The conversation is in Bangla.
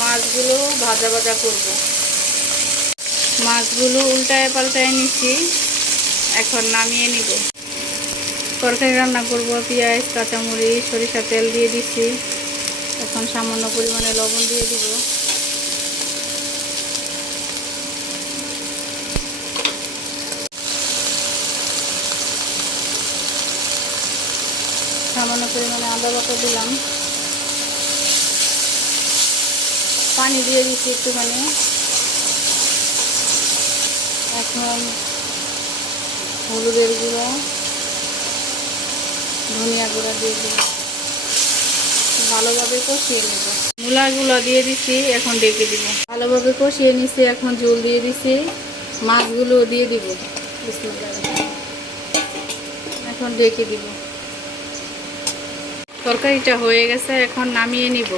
মাছগুলো ভাজা ভাজা করব। মাছগুলো উল্টায় পাল্টায় নিচ্ছি, এখন নামিয়ে নিব। তরকারি রান্না করব, পেঁয়াজ কাঁচামরিচ সরিষা তেল দিয়ে দিচ্ছি। এখন সামান্য পরিমাণে লবণ দিয়ে দিব। সামান্য পরিমাণে আদা বাটা দিলাম, পানি দিয়ে দিচ্ছি একটুখানি। এখন হলুদের গুঁড়া, ধনিয়া গুঁড়া দিয়ে দিব, ভালোভাবে কষিয়ে নেব। মূলাগুলো দিয়ে দিচ্ছি, এখন ডেকে দিব। ভালোভাবে কষিয়ে নিচ্ছি, এখন ঝোল দিয়ে দিচ্ছি, মাছগুলো দিয়ে দিব। এখন ডেকে দিব। তরকারিটা হয়ে গেছে, এখন নামিয়ে নিব।